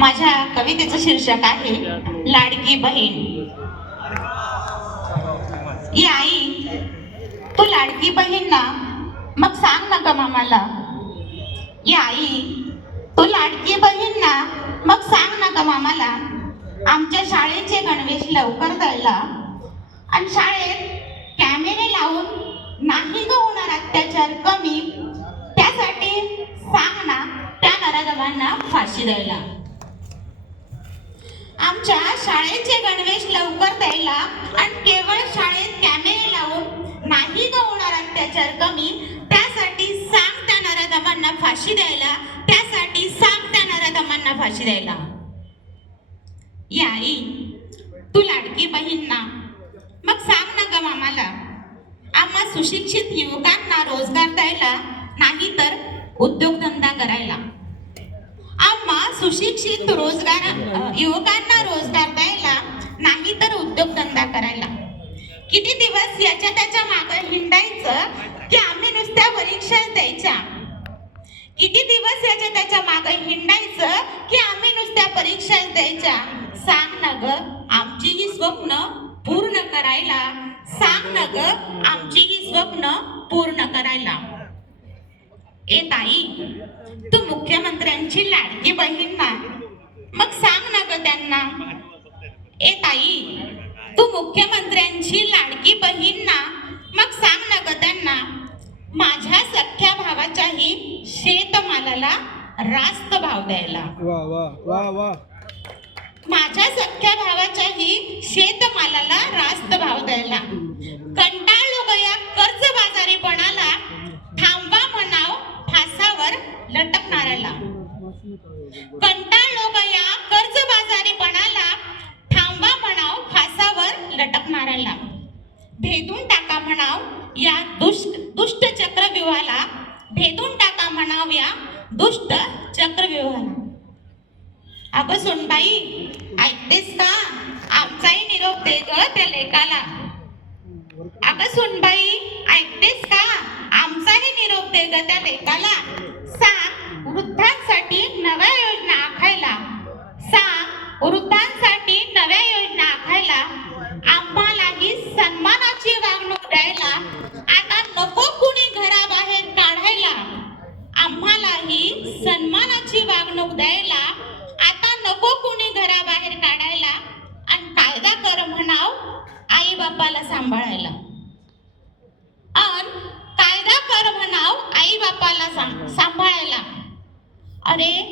माझ्या कवितेचं शीर्षक आहे लाडकी बहीण. ये आई तू लाडकी बहीण ना? मग सांग ना का मामाला. ये आई तू लाडकी बहीण ना? मग सांग ना का मामाला. आमच्या शाळेचे गणवेश लवकर द्यायला आणि शाळेत कॅमेरे लावून नाही ग होणार अत्याचार कमी त्यासाठी सांग ना त्या साक्षी द्यायला. आमच्या शाळेचे गणवेश लवकर द्यायला आणि केवळ शाळेत कॅमेरे लावून नाही गवणार होणार अत्याचार कमी त्यासाठी सांग त्या नराधमांना फाशी द्यायला त्यासाठी सांग त्या नराधमांना फाशी द्यायला. या आई तू लाडकी बहीण ना मग सांग ना ग मामाला. आम्हा सुशिक्षित युवकांना रोजगार द्यायला नाही तर उद्योग करायला आम्हा सुशिक्षित रोजगार अ, युवकांना रोजगार द्यायला नाही तर उद्योगधंदा करायला. किती दिवस याच्या त्याच्या माग हिंडायचं की आम्ही नुसत्या परीक्षा द्यायच्या? किती दिवस याच्या त्याच्या माग हिंडायचं की आम्ही नुसत्या परीक्षा द्यायच्या? सांग ना ग आमची ही स्वप्न पूर्ण करायला. सांग ना ग आमची ही स्वप्न पूर्ण करायला. ए ताई तू मुख्यमंत्र्यांची लाडकी बहीण मग सांग ना ग त्यांना. ए ताई तू मुख्यमंत्र्यांची लाडकी बहीण ना. मग सांग ना ग त्यांना. माझ्या सख्या भावाच्याही शेतमालाला रास्त भाव द्यायला. वा वा वा वा. माझ्या सख्या भावाच्याही शेतमालाला रास्त भाव द्यायला. कंटाळलो गया कर्जबाजारीपणाला. थांबा म्हणाव फासावर लटकणाऱ्याला. या दुष्ट दुष्ट चक्रव्यूहाला भेदून टाका म्हणाव या दुष्ट चक्रव्यूहाला. अगं सोनबाई ऐकतेस का? आमचाही निरोप दे ग त्या लेखाला अगं सोनबाई ऐकतेस का आमचाही निरोप दे ग त्या लेकाला सांग वृद्धांसाठी नव्या योजना आखायला सांग वृद्धांसाठी नव्या योजना आखायला आम्हालाही सन्मानाची वागणूक द्यायला आता नको कुणी घराबाहेर काढायला आम्हालाही उदयला द्यायला आता नको कुणी घराबाहेर काढायला. आणि कायदा कर म्हणाव आई बापाला सांभाळायला. अन कायदा कर म्हणाव आई बापाला सांभाळायला. अरे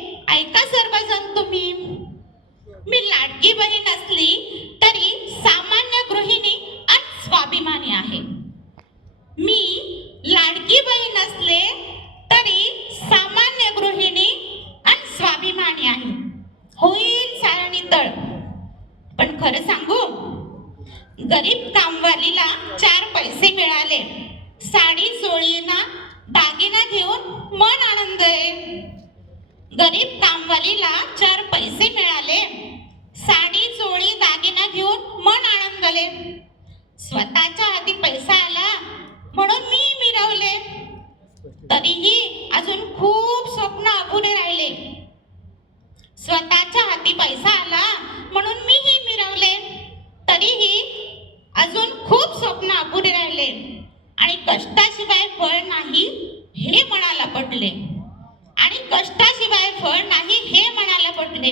गरीब कामवालीला चार पैसे मिळाले. साडी सोळीना दागिना घेऊन मन आनंद आहे. गरीब अपुरे आणि कष्टाशिवाय फळ नाही हे मनाला पटले. आणि कष्टाशिवाय फळ नाही हे मनाला पटले.